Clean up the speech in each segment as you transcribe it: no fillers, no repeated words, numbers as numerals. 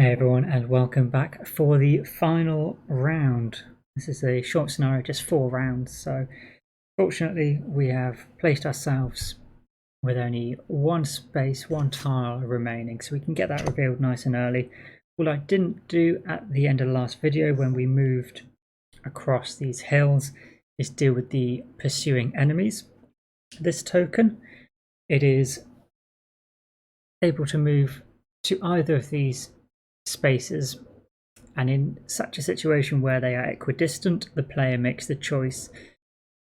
Hey everyone, and welcome back for the final round. This is a short scenario, just 4 rounds, so fortunately we have placed ourselves with only one space, one tile remaining, so we can get that revealed nice and early. What I didn't do at the end of the last video when we moved across these hills is deal with the pursuing enemies. This token, it is able to move to either of these spaces, and in such a situation where they are equidistant, the player makes the choice.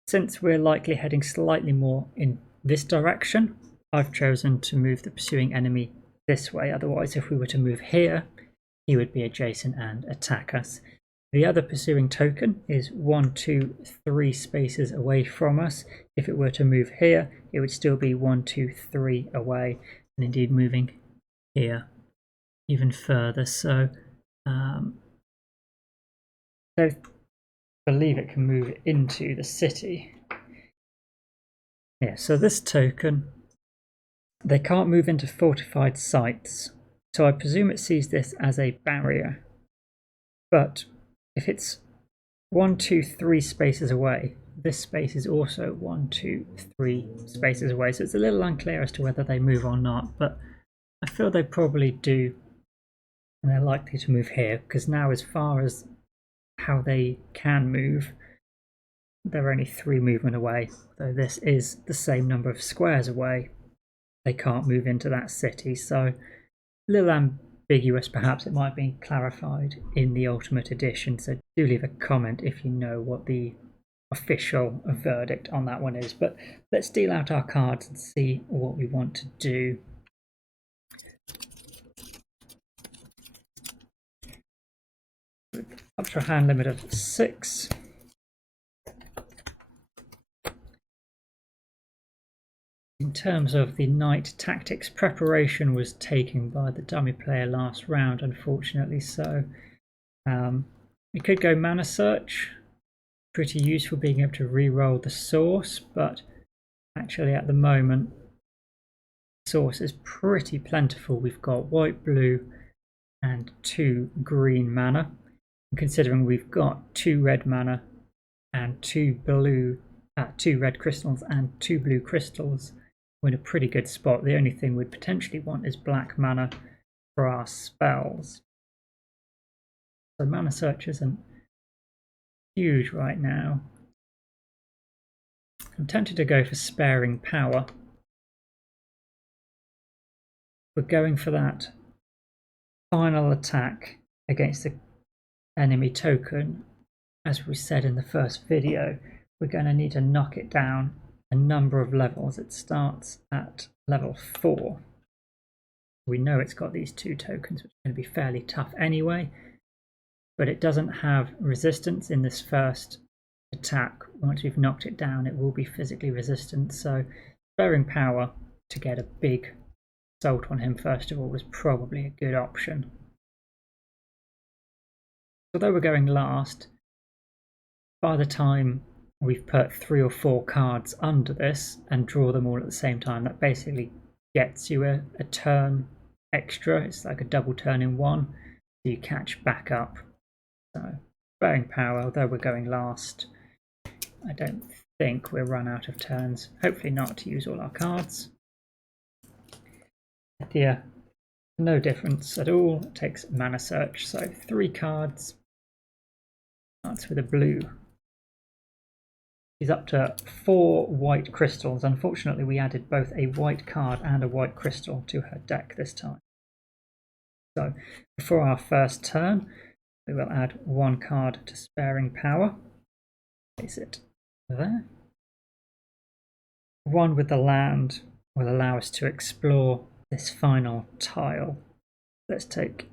Since we're likely heading slightly more in this direction, I've chosen to move the pursuing enemy this way. Otherwise, if we were to move here, he would be adjacent and attack us. The other pursuing token is 1, 2, 3 spaces away from us. If it were to move here, it would still be 1, 2, 3 away, and indeed moving here even further. So I believe it can move into the city. Yeah, so this token, they can't move into fortified sites. So I presume it sees this as a barrier. But if it's 1, 2, 3 spaces away, this space is also 1, 2, 3 spaces away. So it's a little unclear as to whether they move or not, but I feel they probably do. And they're likely to move here, because now as far as how they can move, they're only 3 movement away, though this is the same number of squares away. They can't move into that city, so a little ambiguous. Perhaps it might be clarified in the Ultimate Edition, so do leave a comment if you know what the official verdict on that one is. But let's deal out our cards and see what we want to do. Up to a hand limit of 6. In terms of the knight tactics, preparation was taken by the dummy player last round, unfortunately. So we could go mana search, pretty useful being able to re-roll the source, but actually at the moment the source is pretty plentiful. We've got white, blue and 2 green mana. And considering we've got 2 red mana and 2 red crystals and 2 blue crystals, we're in a pretty good spot. The only thing we'd potentially want is black mana for our spells. So mana search isn't huge right now. I'm tempted to go for sparing power. We're going for that final attack against the enemy token. As we said in the first video, we're going to need to knock it down a number of levels. It starts at level 4. We know it's got these 2 tokens, which are going to be fairly tough anyway, but it doesn't have resistance in this first attack. Once we've knocked it down, it will be physically resistant, so sparing power to get a big assault on him first of all was probably a good option. Although we're going last, by the time we've put 3 or 4 cards under this and draw them all at the same time, that basically gets you a turn extra. It's like a double turn in one, so you catch back up. So sparing power, although we're going last, I don't think we'll run out of turns. Hopefully not, to use all our cards. Yeah, no difference at all. It takes mana search, so 3 cards. Starts with a blue. She's up to 4 white crystals. Unfortunately, we added both a white card and a white crystal to her deck this time. So before our first turn, we will add 1 card to sparing power. Place it there. 1 with the land will allow us to explore this final tile. Let's take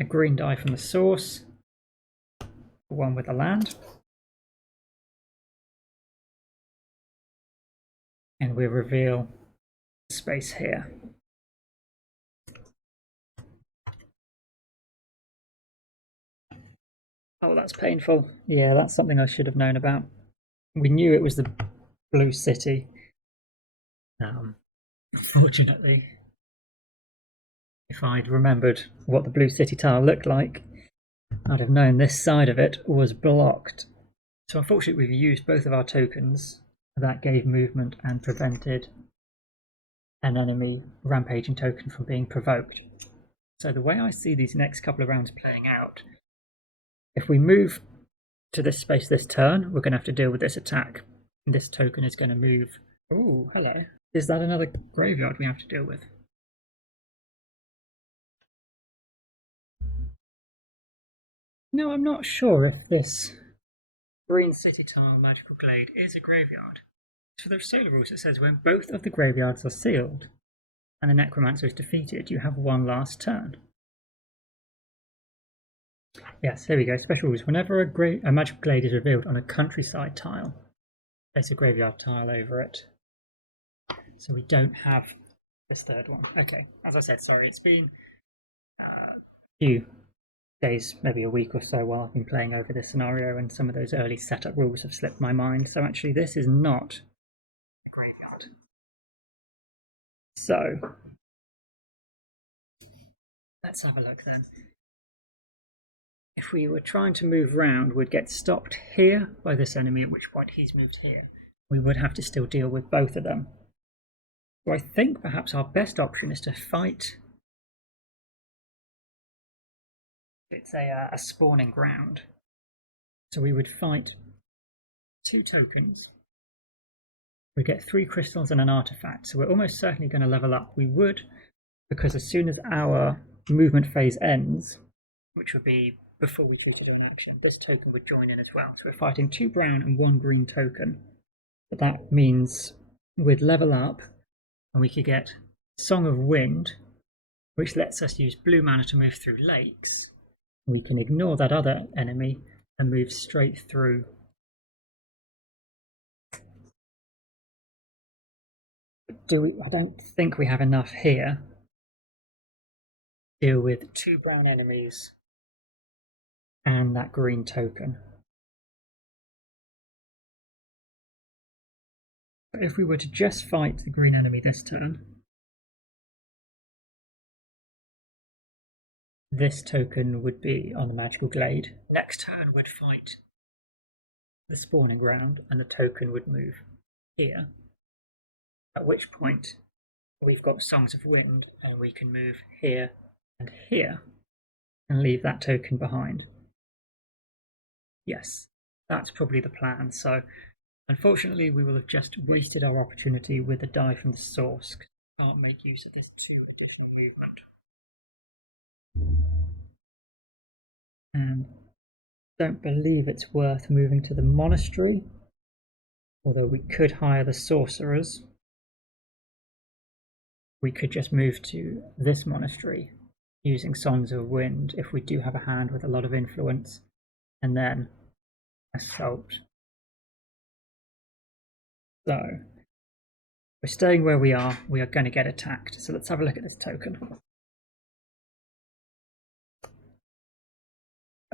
a green die from the source. 1 with the land. And we reveal the space here. Oh, that's painful. Yeah, that's something I should have known about. We knew it was the blue city. Unfortunately, If I'd remembered what the blue city tile looked like, I'd have known this side of it was blocked. So unfortunately we've used both of our tokens. That gave movement and prevented an enemy rampaging token from being provoked. So the way I see these next couple of rounds playing out, if we move to this space this turn, we're going to have to deal with this attack. This token is going to move. Ooh, hello. Is that another graveyard we have to deal with? No, I'm not sure if this green city tile magical glade is a graveyard. For the solar rules, it says when both of the graveyards are sealed and the necromancer is defeated, you have one last turn. Yes, here we go. Special rules. Whenever a magical glade is revealed on a countryside tile, place a graveyard tile over it. So we don't have this third one. Okay, as I said, sorry, it's been a few days, maybe a week or so, while I've been playing over this scenario, and some of those early setup rules have slipped my mind. So actually, this is not a graveyard. So let's have a look then. If we were trying to move round, we'd get stopped here by this enemy, at which point he's moved here. We would have to still deal with both of them. So I think perhaps our best option is to fight. It's a spawning ground. So we would fight 2 tokens. We get 3 crystals and an artifact. So we're almost certainly going to level up. We would, because as soon as our movement phase ends, which would be before we treated an action, this token would join in as well. So we're fighting 2 brown and 1 green token. But that means we'd level up and we could get Song of Wind, which lets us use blue mana to move through lakes. We can ignore that other enemy and move straight through. I don't think we have enough here to deal with 2 brown enemies and that green token. But if we were to just fight the green enemy this turn, this token would be on the magical glade. Next turn would fight the spawning ground and the token would move here. At which point we've got Songs of Wind and we can move here and here and leave that token behind. Yes, that's probably the plan. So unfortunately we will have just wasted our opportunity with the die from the source. Can't make use of this 2 additional movement. And don't believe it's worth moving to the monastery, although we could hire the sorcerers. We could just move to this monastery using Songs of Wind if we do have a hand with a lot of influence, and then assault. So we're staying where we are going to get attacked. So let's have a look at this token.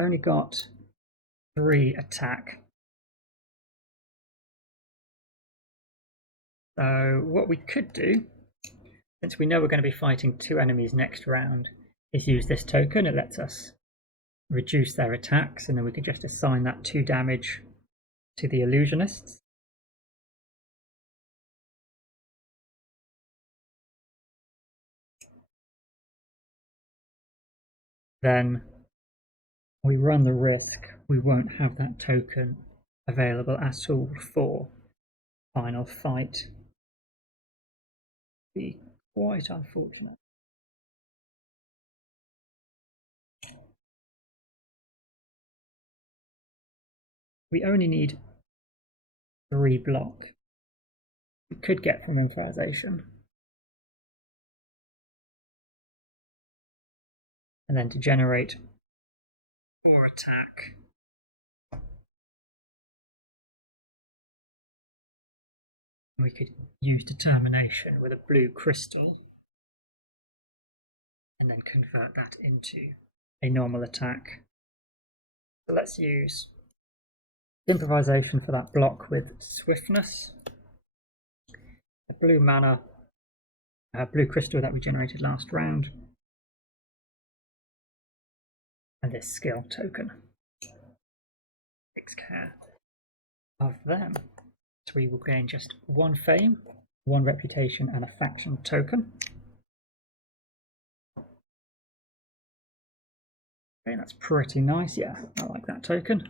Only got 3 attack. So what we could do, since we know we're going to be fighting 2 enemies next round, is use this token. It lets us reduce their attacks, and then we could just assign that 2 damage to the illusionists. Then we run the risk we won't have that token available at all for final fight. Be quite unfortunate. We only need 3 block. We could get from improvisation. And then to generate 4 attack, we could use determination with a blue crystal and then convert that into a normal attack. So let's use improvisation for that block with swiftness. The blue mana, blue crystal that we generated last round. and this skill token. Takes care of them. So we will gain just 1 fame, 1 reputation, and a faction token. Okay, that's pretty nice. Yeah, I like that token.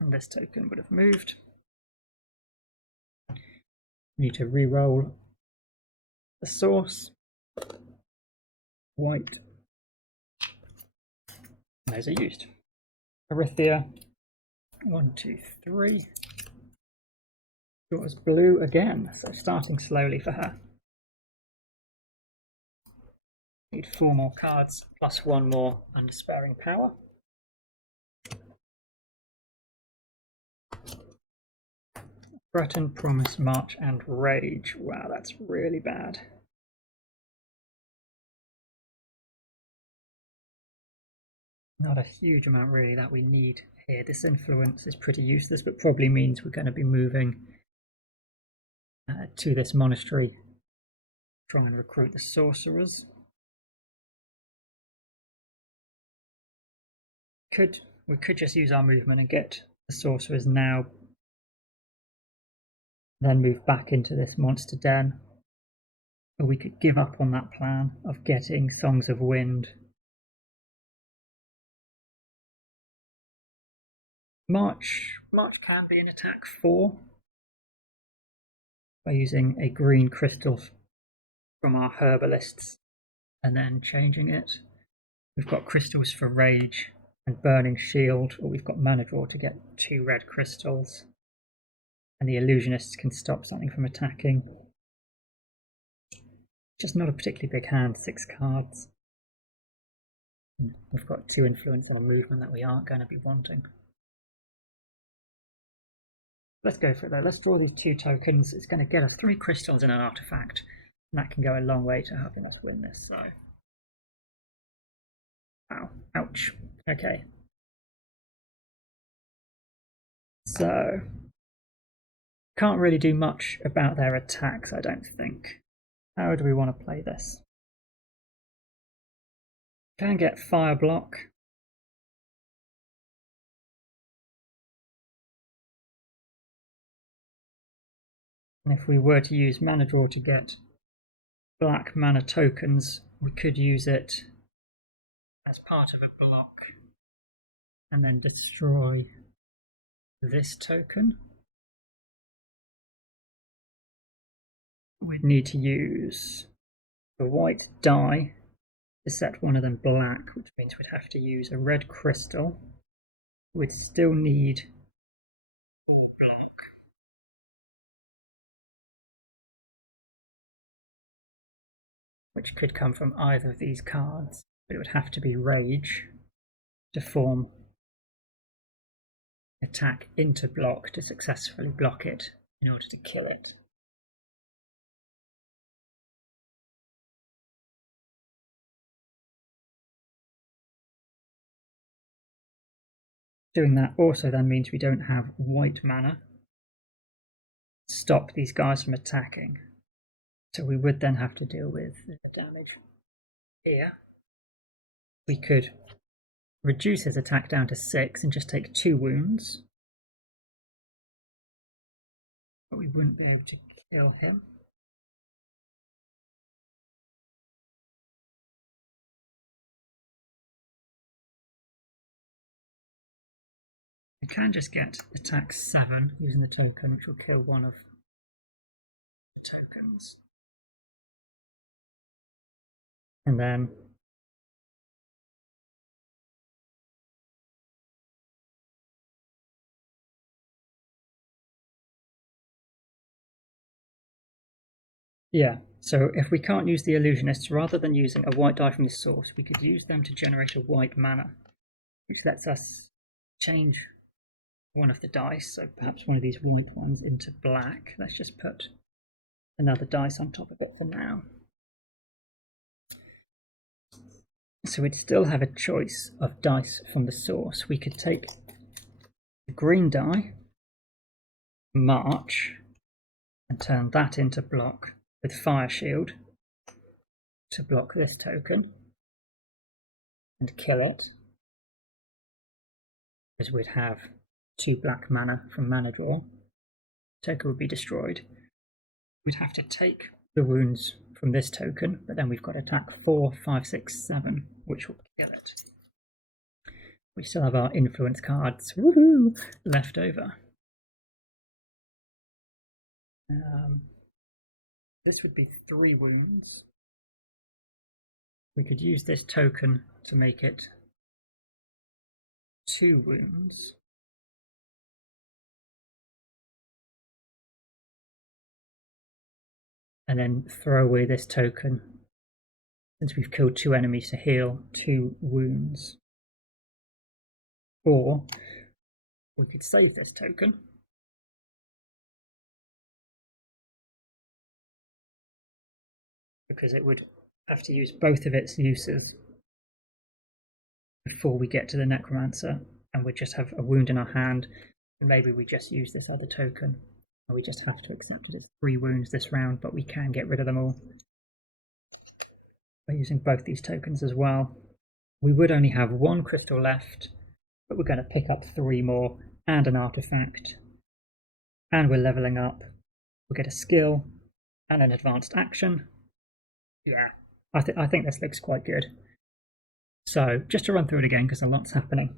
And this token would have moved. Need to re-roll the source. White. And those are used. Arithia. 1, 2, 3. Draws blue again, so starting slowly for her. Need 4 more cards, plus 1 more undespairing power. Threaten, Promise, March, and Rage. Wow, that's really bad. Not a huge amount really that we need here. This influence is pretty useless, but probably means we're going to be moving to this monastery, trying to recruit the sorcerers. We could just use our movement and get the sorcerers now, then move back into this monster den. Or we could give up on that plan of getting Songs of Wind. March can be an attack 4 by using a green crystal from our herbalists and then changing it. We've got crystals for Rage and Burning Shield, or we've got mana draw to get 2 red crystals. And the illusionists can stop something from attacking. Just not a particularly big hand, 6 cards. We've got 2 influence on a movement that we aren't going to be wanting. Let's go for it though. Let's draw these 2 tokens. It's going to get us 3 crystals and an artifact. And that can go a long way to helping us win this. So, ow, ouch. Okay. So, can't really do much about their attacks, I don't think. How do we want to play this? Can get fire block. And if we were to use mana draw to get black mana tokens, we could use it as part of a block and then destroy this token. We'd need to use a white die to set one of them black, which means we'd have to use a red crystal. We'd still need a block. Which could come from either of these cards, but it would have to be Rage to form attack into block to successfully block it in order to kill it. Doing that also then means we don't have white mana to stop these guys from attacking. So we would then have to deal with the damage here. We could reduce his attack down to 6 and just take 2 wounds. But we wouldn't be able to kill him. We can just get attack 7 using the token, which will kill one of the tokens. And then yeah, so if we can't use the illusionists, rather than using a white die from the source, we could use them to generate a white mana, which lets us change one of the dice, so perhaps one of these white ones, into black. Let's just put another dice on top of it for now. So we'd still have a choice of dice from the source. We could take the green die, March, and turn that into block with Fire Shield. to block this token and kill it, because we'd have 2 black mana from mana draw. Token would be destroyed. We'd have to take the wounds from this token, but then we've got attack 4, 5, 6, 7, which will kill it. We still have our influence cards left over. This would be 3 wounds. We could use this token to make it 2 wounds. And then throw away this token, since we've killed 2 enemies, to heal 2 wounds. Or we could save this token, because it would have to use both of its uses before we get to the Necromancer, and we just have a wound in our hand, and maybe we just use this other token, and we just have to accept it as 3 wounds this round, but we can get rid of them all by using both these tokens as well. We would only have 1 crystal left, but we're going to pick up 3 more and an artifact, and we're leveling up. We'll get a skill and an advanced action. Yeah, I think this looks quite good. So just to run through it again, because a lot's happening,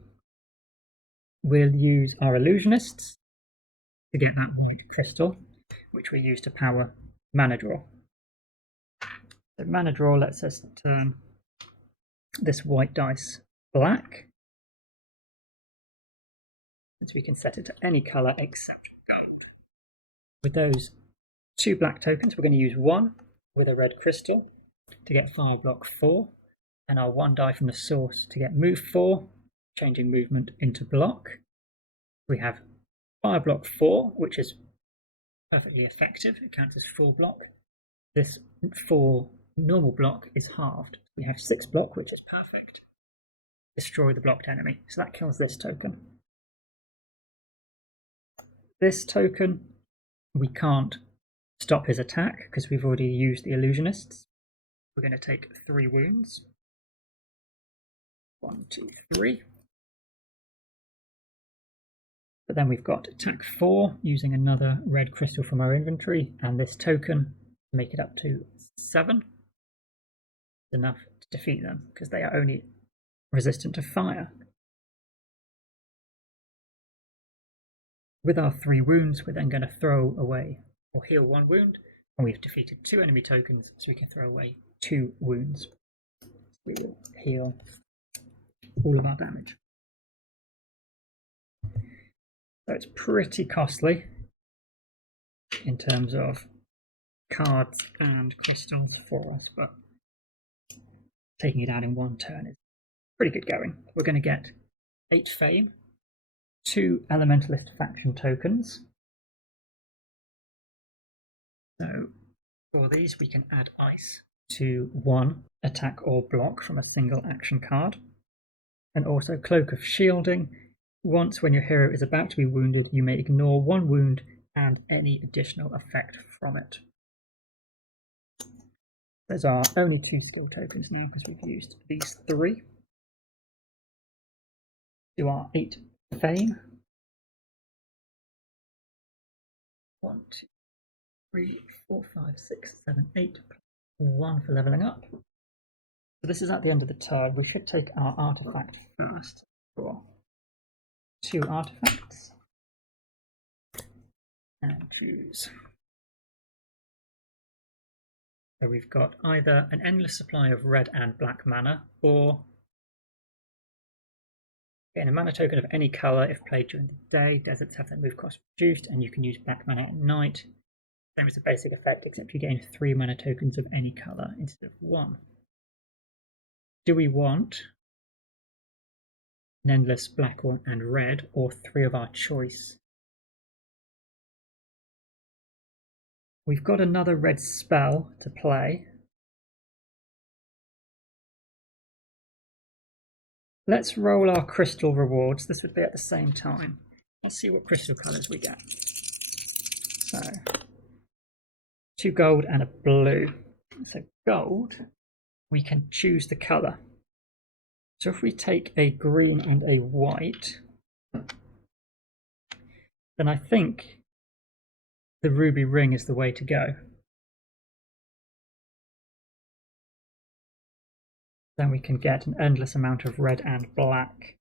we'll use our illusionists to get that white crystal, which we use to power mana draw. So mana draw lets us turn this white dice black, since we can set it to any colour except gold. With those 2 black tokens, we're going to use 1 with a red crystal to get fire block 4, and our 1 die from the source to get move 4, changing movement into block. We have fire block 4, which is perfectly effective. It counts as 4 block. This 4 normal block is halved. We have 6 block, which is perfect. Destroy the blocked enemy. So that kills this token. This token, we can't stop his attack because we've already used the illusionists. We're going to take 3 wounds. 1, 2, 3. But then we've got attack 4 using another red crystal from our inventory, and this token to make it up to 7. Enough to defeat them because they are only resistant to fire. With our 3 wounds, we're then going to throw away or heal 1 wound, and we've defeated 2 enemy tokens, so we can throw away 2 wounds. We will heal all of our damage. So it's pretty costly in terms of cards and crystals for us, but taking it out in 1 turn is pretty good going. We're going to get 8 fame, 2 elementalist faction tokens. So for these we can add ice to 1 attack or block from a single action card, and also Cloak of Shielding. Once when your hero is about to be wounded, you may ignore 1 wound and any additional effect from it. Those are only 2 skill tokens now because we've used these 3. Do our 8 fame. 1, 2, 3, 4, 5, 6, 7, 8. 1 for leveling up. So this is at the end of the turn. We should take our artifact first for 2 artifacts and choose. So we've got either an endless supply of red and black mana, or getting a mana token of any colour if played during the day. Deserts have their move cost reduced, and you can use black mana at night. Same as the basic effect, except you gain 3 mana tokens of any colour instead of 1. Do we want an endless black and red, or 3 of our choice? We've got another red spell to play. Let's roll our crystal rewards. This would be at the same time. Let's see what crystal colours we get. So 2 gold and a blue. So gold we can choose the colour. So if we take a green and a white, then I think the ruby ring is the way to go. Then we can get an endless amount of red and black.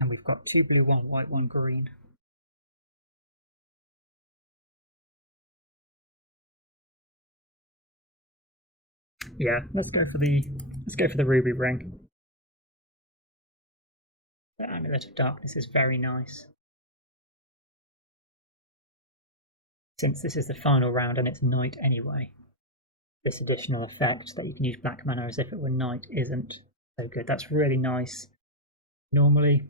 And we've got 2 blue, 1 white, 1 green. Yeah, let's go for the ruby ring. The Amulet of Darkness is very nice. Since this is the final round and it's night anyway, this additional effect that you can use black mana as if it were night isn't so good. That's really nice. Normally,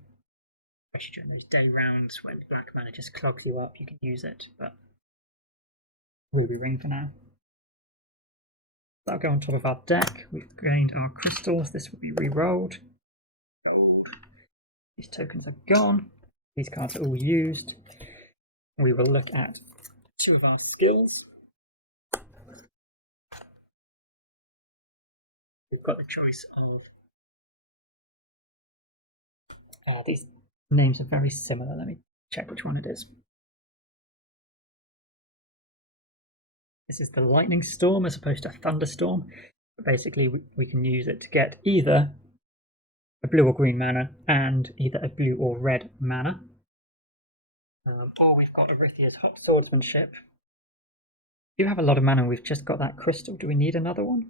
especially during those day rounds when black mana just clogs you up, you can use it, but ruby ring for now. That'll go on top of our deck. We've gained our crystals. This will be re-rolled. Gold. These tokens are gone. These cards are all used. We will look at 2 of our skills. We've got the choice of these names are very similar. Let me check which one it is. This is the lightning storm as opposed to thunderstorm. But basically, we can use it to get either a blue or green mana and either a blue or red mana. Or we've got Arithia's Hot Swordsmanship. We do have a lot of mana. We've just got that crystal. Do we need another one?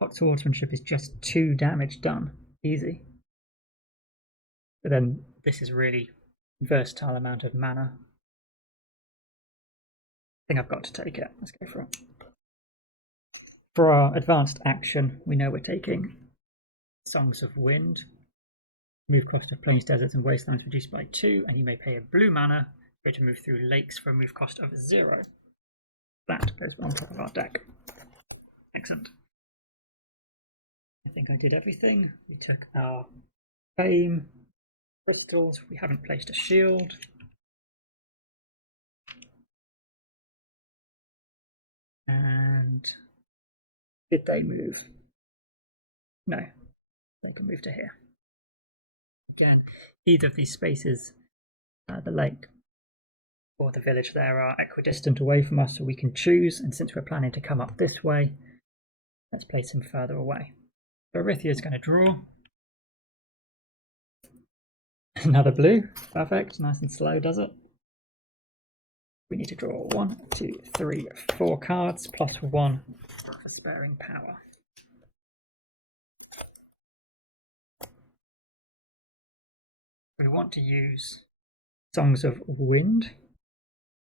Hot Swordsmanship is just 2 damage done. Easy. But then this is really versatile amount of mana. I think I've got to take it. Let's go for it. For our advanced action, we know we're taking Songs of Wind. Move cost of plains, deserts, and wastelands reduced by 2, and you may pay a blue mana to move through lakes for a move cost of 0. That goes on top of our deck. Excellent. I think I did everything. We took our fame, crystals. We haven't placed a shield. And did they move? No, they can move to here. Again, either of these spaces, the lake or the village there, are equidistant away from us, so we can choose. And since we're planning to come up this way, let's place him further away. So Arythia is going to draw. Another blue. Perfect. Nice and slow, does it? We need to draw 1, 2, 3, 4 cards, plus 1 for sparing power. We want to use Songs of Wind.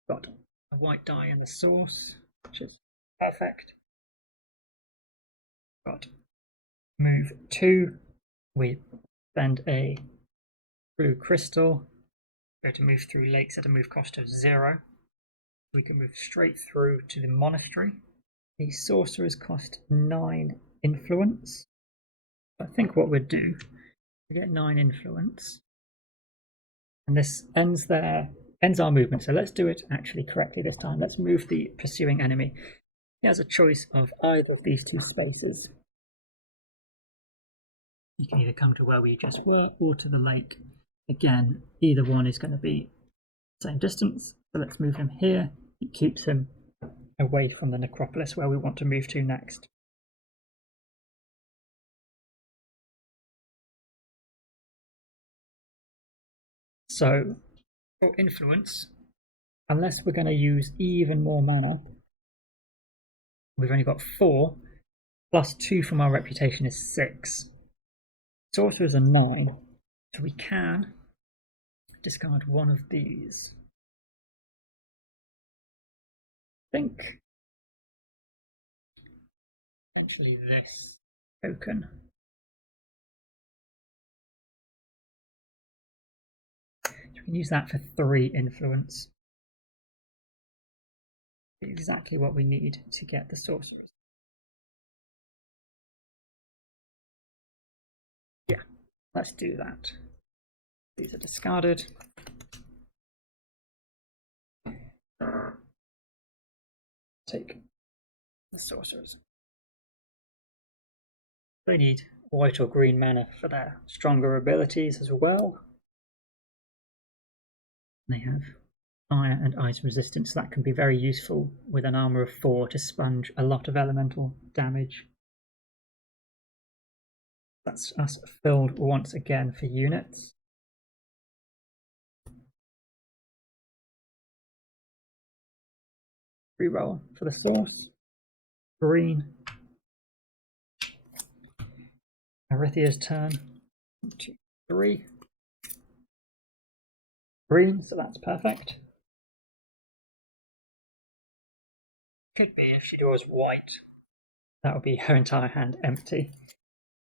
Got a white die in the source, which is perfect. Got move 2. We spend a blue crystal. Go to move through lakes at a move cost of 0. We can move straight through to the monastery. The sorcerers cost 9 influence. I think what we'd do, we get 9 influence. And this ends our movement. So let's do it actually correctly this time. Let's move the pursuing enemy. He has a choice of either of these 2 spaces. You can either come to where we just were or to the lake. Again, either one is going to be the same distance. So let's move him here. It keeps him away from the necropolis where we want to move to next. So for influence, unless we're going to use even more mana, we've only got 4, plus 2 from our reputation is 6. Sorcerers are 9, so we can discard one of these. I think potentially this token. We can use that for 3 influence. Exactly what we need to get the sorcerers. Yeah, let's do that. These are discarded. Take the sorcerers. They need white or green mana for their stronger abilities as well. They have fire and ice resistance. That can be very useful with an armor of 4 to sponge a lot of elemental damage. That's us filled once again for units. Reroll for the source. Green. Arithia's turn. 1, 2, 3. Green, so that's perfect. Could be if she draws white, that would be her entire hand empty.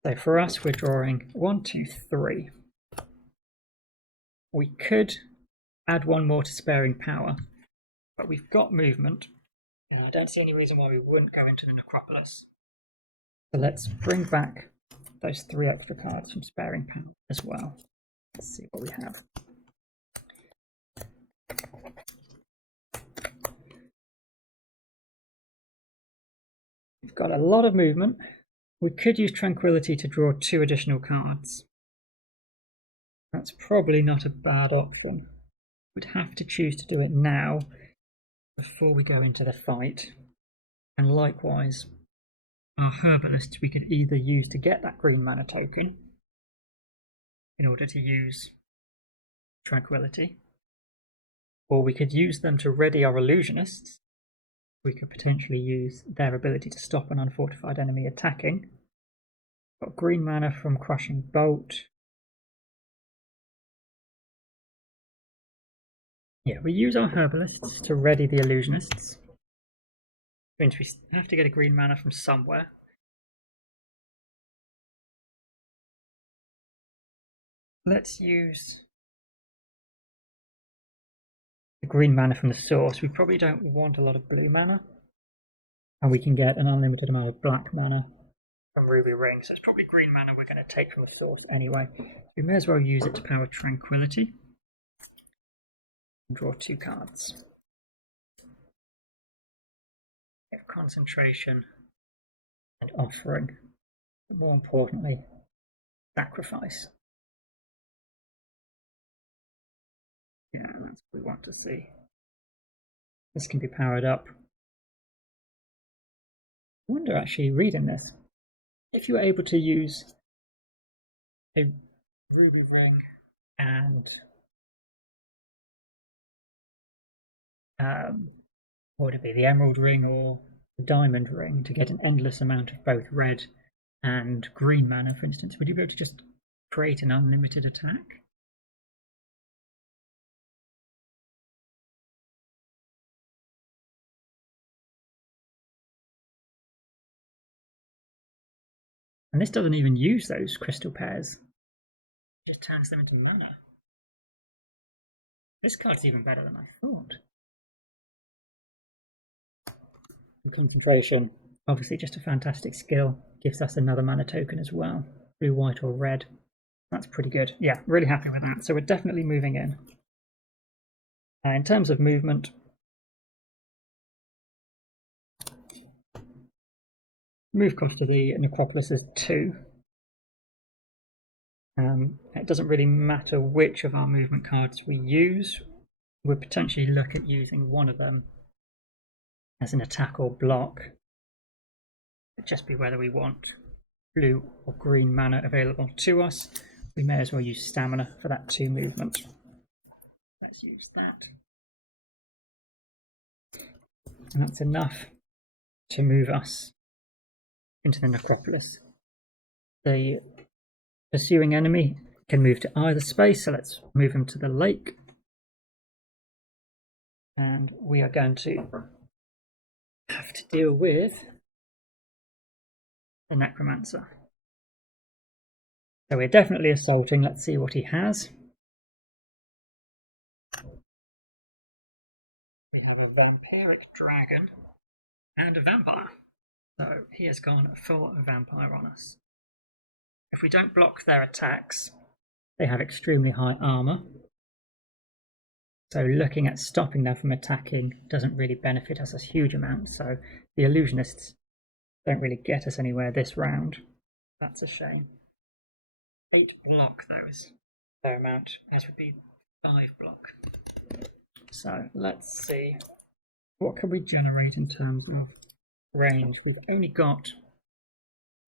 So for us, we're drawing 1, 2, 3. We could add one more to sparing power, but we've got movement. I don't see any reason why we wouldn't go into the necropolis. So let's bring back those 3 extra cards from sparing power as well. Let's see what we have. We've got a lot of movement. We could use Tranquility to draw 2 additional cards. That's probably not a bad option. We'd have to choose to do it now before we go into the fight. And likewise, our Herbalists we could either use to get that green mana token in order to use Tranquility, or we could use them to ready our Illusionists. We could potentially use their ability to stop an unfortified enemy attacking. Got green mana from Crushing Bolt. Yeah, we use our Herbalists to ready the Illusionists. Which means we have to get a green mana from somewhere. Let's use the green mana from the source. We probably don't want a lot of blue mana. And we can get an unlimited amount of black mana from Ruby Ring. So it's probably green mana we're going to take from the source anyway. We may as well use it to power Tranquility. And draw 2 cards. We have Concentration and Offering. But more importantly, Sacrifice. Yeah, that's what we want to see. This can be powered up. I wonder, actually, reading this, if you were able to use a Ruby Ring and what would it be, the Emerald Ring or the Diamond Ring, to get an endless amount of both red and green mana, for instance, would you be able to just create an unlimited attack? And this doesn't even use those crystal pairs. It just turns them into mana. This card's even better than I thought. Concentration, obviously just a fantastic skill. Gives us another mana token as well. Blue, white or red. That's pretty good. Yeah, really happy with that. So we're definitely moving in. In terms of movement, move cost to the necropolis is 2. It doesn't really matter which of our movement cards we use. We'll potentially look at using one of them as an attack or block. It'd just be whether we want blue or green mana available to us. We may as well use stamina for that 2 movement. Let's use that. And that's enough to move us into the necropolis. The pursuing enemy can move to either space, so let's move him to the lake. And we are going to have to deal with the Necromancer. So we're definitely assaulting. Let's see what he has. We have a vampiric dragon and a vampire. So he has gone full vampire on us. If we don't block their attacks, they have extremely high armor. So looking at stopping them from attacking doesn't really benefit us a huge amount. So the illusionists don't really get us anywhere this round. That's a shame. 8 block though is a fair amount, as would be 5 block. So let's see, what can we generate in terms of range? We've only got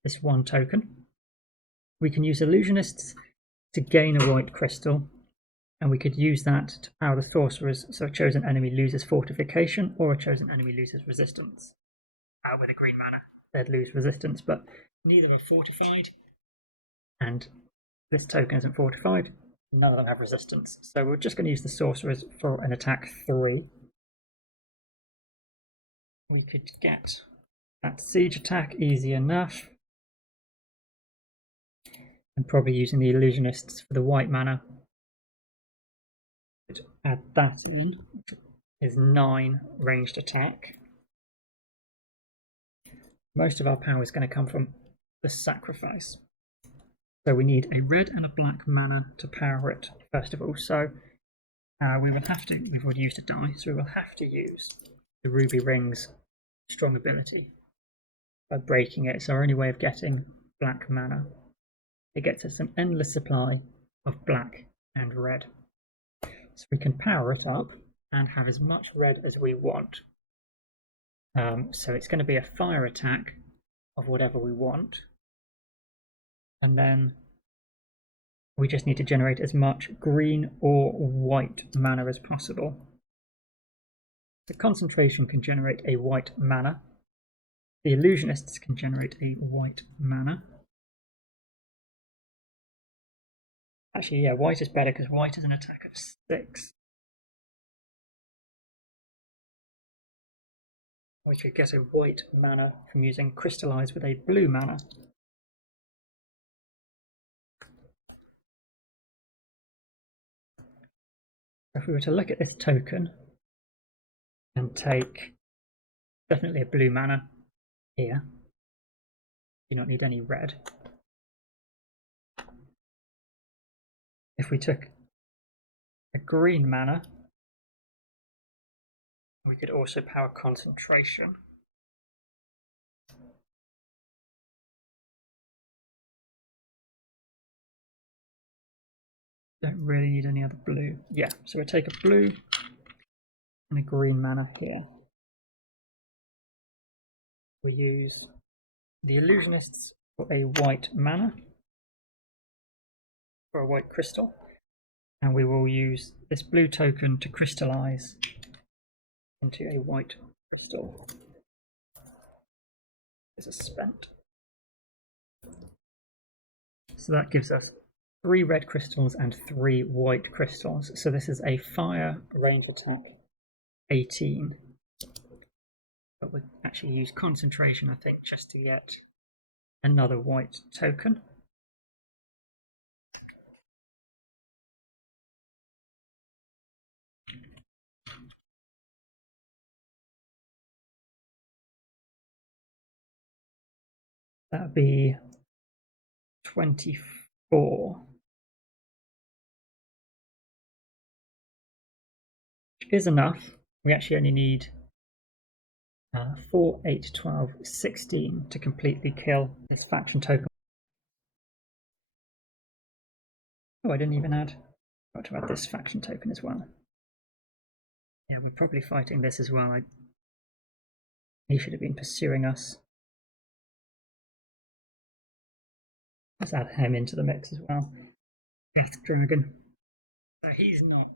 this one token. We can use illusionists to gain a white crystal, and we could use that to power the sorcerers, so a chosen enemy loses fortification or a chosen enemy loses resistance. With a green mana, they'd lose resistance, but neither are fortified, and this token isn't fortified. None of them have resistance, so we're just going to use the sorcerers for an attack 3. We could get that siege attack easy enough, and probably using the illusionists for the white mana. Add that in, which is 9 ranged attack. Most of our power is going to come from the sacrifice. So we need a red and a black mana to power it, first of all. So we will have to, we've already used a die, so we will have to use the Ruby Ring's strong ability by breaking it. It's our only way of getting black mana. It gets us an endless supply of black and red. So we can power it up and have as much red as we want. So it's going to be a fire attack of whatever we want. And then we just need to generate as much green or white mana as possible. The concentration can generate a white mana. The illusionists can generate a white mana. Actually, yeah, white is better because white is an attack of 6. We could get a white mana from using Crystallize with a blue mana. If we were to look at this token and take definitely a blue mana here, you don't need any red. If we took a green mana, we could also power concentration. Don't really need any other blue. Yeah, so we take a blue and a green mana here. We use the illusionists for a white mana, for a white crystal, and we will use this blue token to crystallize into a white crystal. This is spent. So that gives us 3 red crystals and 3 white crystals. So this is a fire range attack 18. But we'll actually use concentration, I think, just to get another white token. That would be 24. Which is enough. We actually only need 4, 8, 12, 16 to completely kill this faction token. Oh, I didn't even add. Got to add this faction token as well. Yeah, we're probably fighting this as well. He should have been pursuing us. Let's add him into the mix as well. Death Dragon. So he's not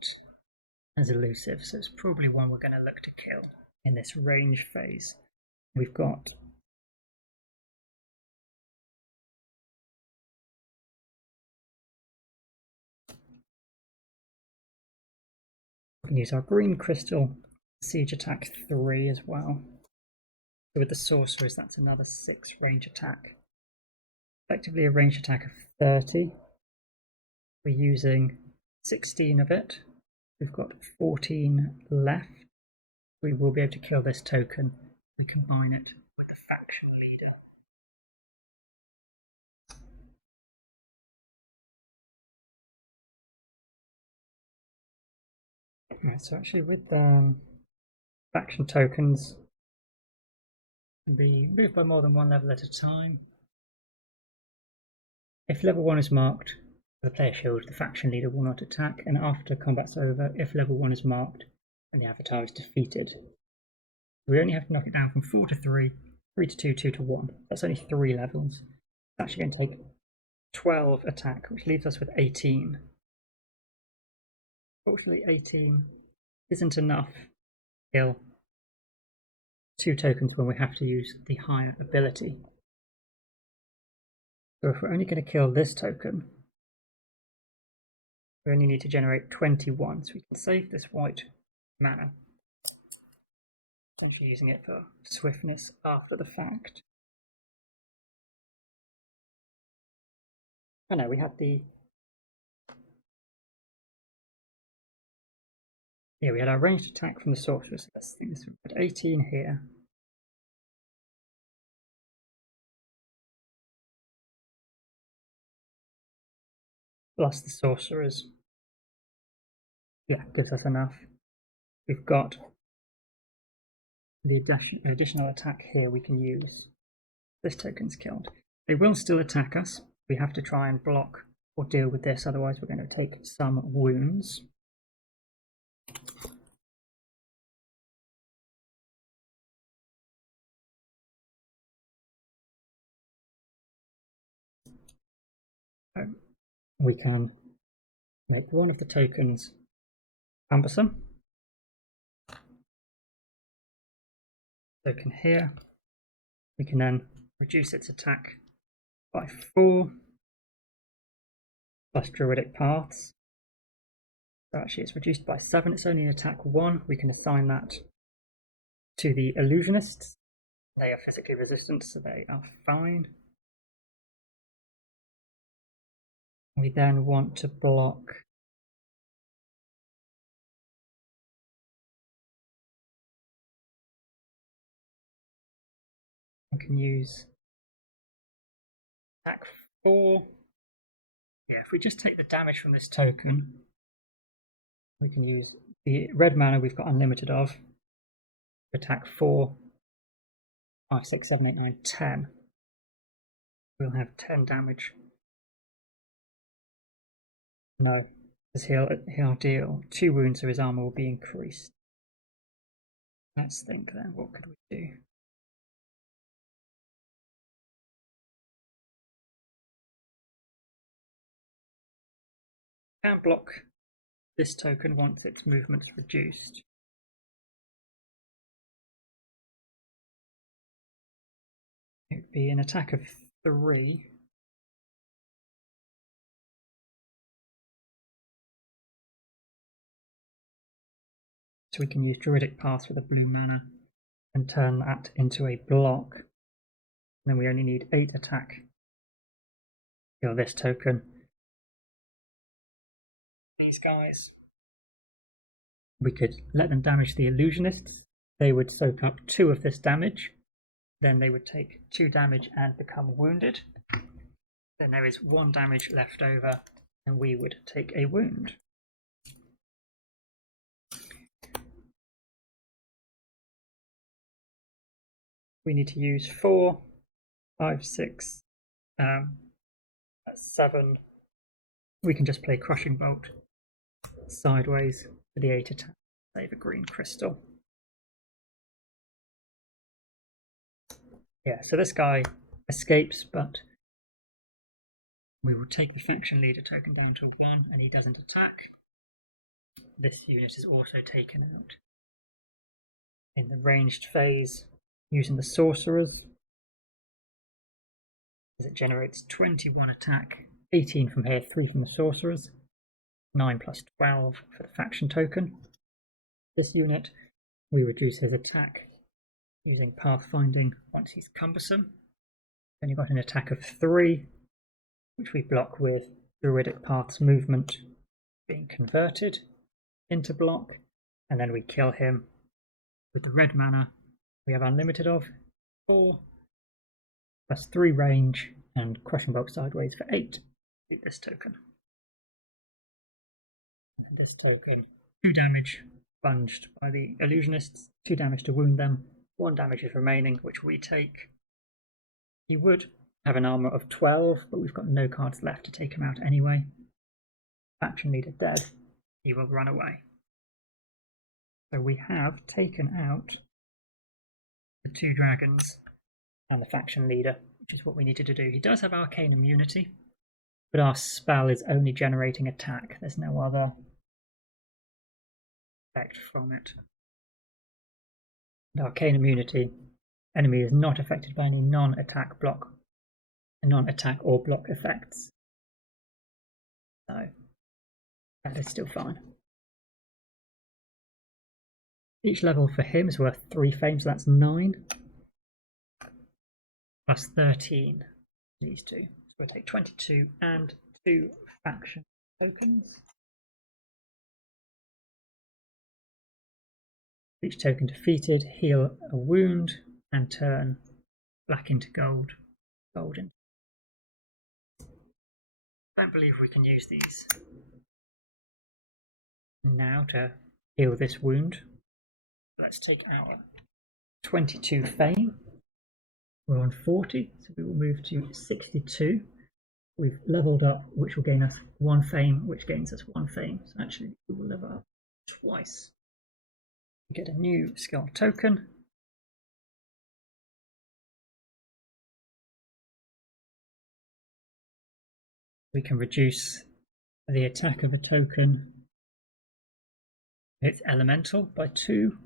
as elusive, so it's probably one we're going to look to kill in this range phase. We've got we can use our green crystal siege attack 3 as well. So with the sorcerers, that's another 6 range attack. Effectively a range attack of 30. We're using 16 of it. We've got 14 left. We will be able to kill this token. We combine it with the faction leader. Right, so actually with faction tokens can be moved by more than one level at a time. If level 1 is marked for the player shield, the faction leader will not attack, and after combat's over, if level 1 is marked and the avatar is defeated. We only have to knock it down from 4 to 3, 3 to 2, 2 to 1. That's only 3 levels. It's actually going to take 12 attack, which leaves us with 18. Fortunately, 18 isn't enough to kill 2 tokens when we have to use the higher ability. So if we're only going to kill this token, we only need to generate 21, so we can save this white mana, essentially using it for swiftness after the fact. Oh no, we had the... Yeah, we had our ranged attack from the sorceress. Let's see this. We had 18 here. Plus the sorcerers. Yeah, gives us enough. We've got the additional attack here we can use. This token's killed. They will still attack us. We have to try and block or deal with this, otherwise we're going to take some wounds. We can make one of the tokens cumbersome. Token here. We can then reduce its attack by 4 plus Druidic Paths. So actually it's reduced by 7. It's only an attack 1. We can assign that to the Illusionists. They are physically resistant, so they are fine. We then want to block we can use attack 4. Yeah, if we just take the damage from this token, we can use the red mana we've got unlimited of. Attack 4, 5, 6, 7, 8, 9, 10. We'll have 10 damage. No, because he'll deal 2 wounds, so his armor will be increased. Let's think then, what could we do? Can block this token once its movement's reduced. It would be an attack of 3. So we can use Druidic Path with a blue mana and turn that into a block. And then we only need 8 attack to kill this token. These guys, we could let them damage the Illusionists. They would soak up 2 of this damage. Then they would take 2 damage and become wounded. Then there is 1 damage left over, and we would take a wound. We need to use 4, 5, 6, 7. We can just play Crushing Bolt sideways for the 8 attack. Save a green crystal. Yeah, so this guy escapes, but we will take the faction leader token down to 1, and he doesn't attack. This unit is also taken out. In the ranged phase, using the sorcerers, as it generates 21 attack, 18 from here, 3 from the sorcerers, 9 plus 12 for the faction token. This unit, we reduce his attack using pathfinding once he's cumbersome. Then you've got an attack of 3, which we block with Druidic Path's movement being converted into block, and then we kill him with the red mana we have unlimited of 4 plus 3 range and Crushing Bolt sideways for 8 with this token. And for this token, 2 damage plunged by the illusionists. 2 damage to wound them. 1 damage is remaining, which we take. He would have an armor of 12, but we've got no cards left to take him out anyway. Faction leader dead. He will run away. So we have taken out the 2 dragons and the faction leader, which is what we needed to do. He does have arcane immunity, but our spell is only generating attack. There's no other effect from it. And arcane immunity, enemy is not affected by any non-attack or block effects. So that is still fine. Each level for him is worth 3 fame, so that's 9. Plus 13, these 2. So we'll take 22 and 2 faction tokens. Each token defeated, heal a wound, and turn black into gold, gold into. I don't believe we can use these now to heal this wound. Let's take our 22 fame. We're on 40, so we will move to 62. We've leveled up, which will gain us 1 fame, which gains us 1 fame. So actually, we will level up twice. We get a new skill token. We can reduce the attack of a token, its elemental, by 2.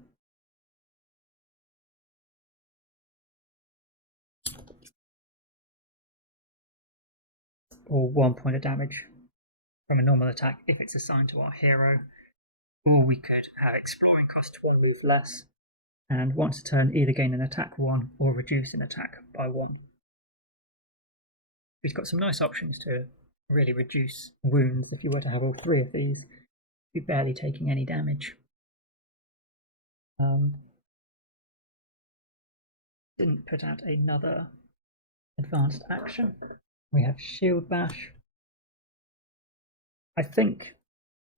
Or 1 point of damage from a normal attack if it's assigned to our hero. Or we could have exploring cost 1 move less, and once a turn either gain an attack 1 or reduce an attack by 1. We've got some nice options to really reduce wounds. If you were to have all 3 of these, you'd be barely taking any damage. Didn't put out another advanced action. We have Shield Bash. I think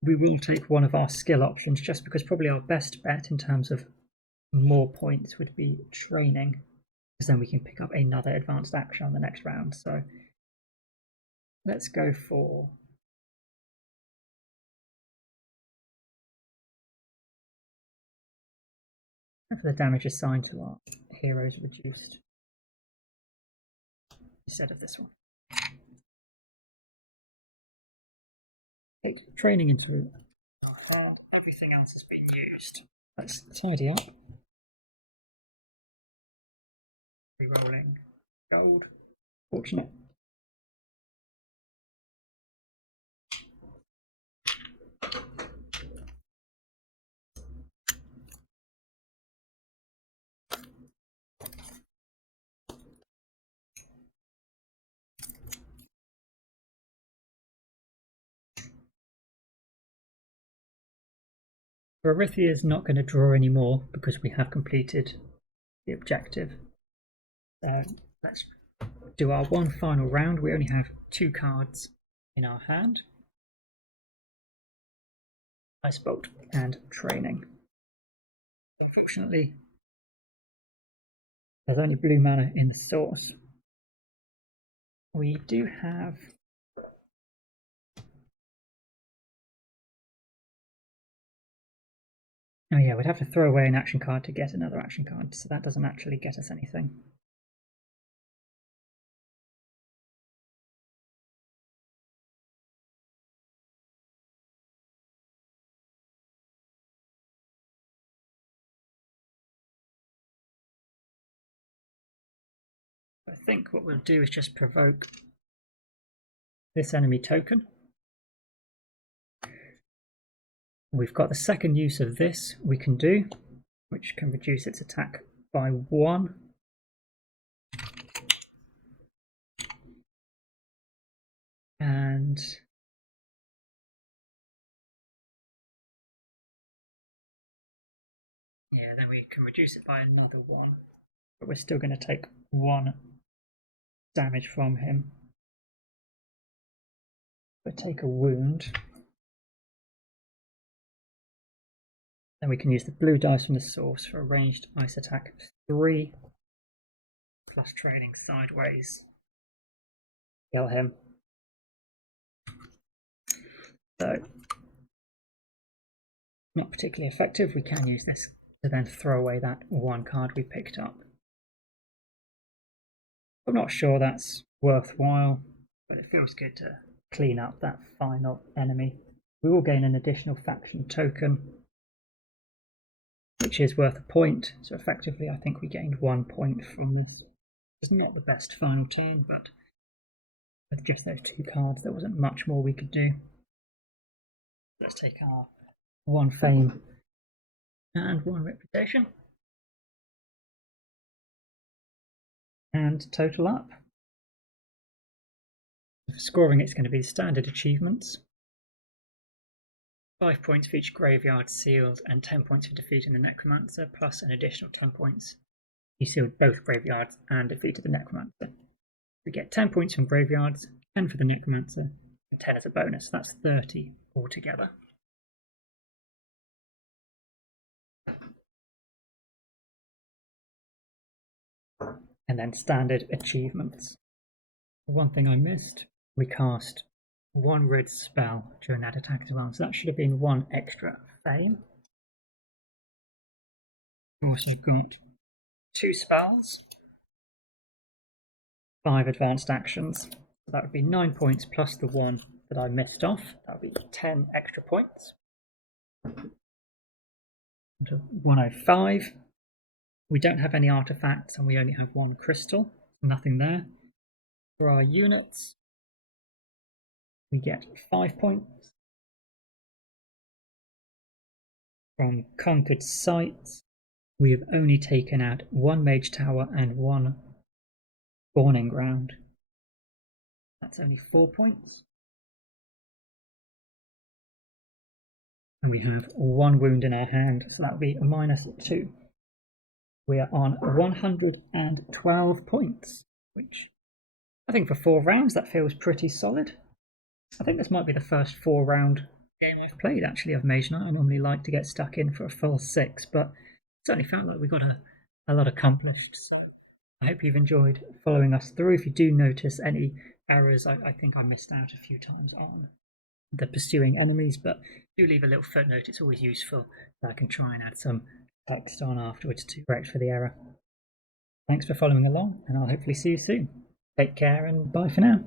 we will take one of our skill options, just because probably our best bet in terms of more points would be training, because then we can pick up another advanced action on the next round. So let's go for the damage assigned to our heroes reduced instead of this one. Take training into our hand. Everything else has been used. Let's tidy up. Rerolling gold. Fortunate. Rarithia is not going to draw anymore because we have completed the objective. Let's do our one final round. We only have 2 cards in our hand. Ice Bolt and Training. Unfortunately, there's only blue mana in the source. We do have oh yeah, we'd have to throw away an action card to get another action card, so that doesn't actually get us anything. I think what we'll do is just provoke this enemy token. We've got the second use of this we can do, which can reduce its attack by 1. And yeah, then we can reduce it by another 1. But we're still going to take 1 damage from him. We'll take a wound. Then we can use the blue dice from the source for a ranged ice attack 3, plus trailing sideways. Kill him. So, not particularly effective. We can use this to then throw away that one card we picked up. I'm not sure that's worthwhile, but it feels good to clean up that final enemy. We will gain an additional faction token, which is worth a point. So effectively, I think we gained 1 point from this. It's not the best final turn, but with just those 2 cards, there wasn't much more we could do. Let's take our 1 fame and 1 reputation and total up. For scoring, it's going to be standard achievements. 5 points for each graveyard sealed and 10 points for defeating the Necromancer, plus an additional 10 points. You sealed both graveyards and defeated the Necromancer. We get 10 points from graveyards, 10 for the Necromancer, and 10 as a bonus. That's 30 altogether. And then standard achievements. One thing I missed, we cast 1 rid spell during that attack as well, so that should have been 1 extra fame. We also got 2 spells, 5 advanced actions. So that would be 9 points plus the 1 that I missed off. That would be 10 extra points. 105. We don't have any artifacts and we only have 1 crystal. Nothing there. For our units, we get 5 points. From conquered sites, we have only taken out 1 mage tower and 1 spawning ground. That's only 4 points. And we have 1 wound in our hand, so that would be a -2. We are on 112 points, which I think for 4 rounds that feels pretty solid. I think this might be the first 4-round game I've played actually of Mage Knight. I normally like to get stuck in for a full 6, but it certainly felt like we got a lot accomplished. So I hope you've enjoyed following us through. If you do notice any errors, I think I missed out a few times on the pursuing enemies, but do leave a little footnote. It's always useful. I can try and add some text on afterwards to correct for the error. Thanks for following along, and I'll hopefully see you soon. Take care and bye for now.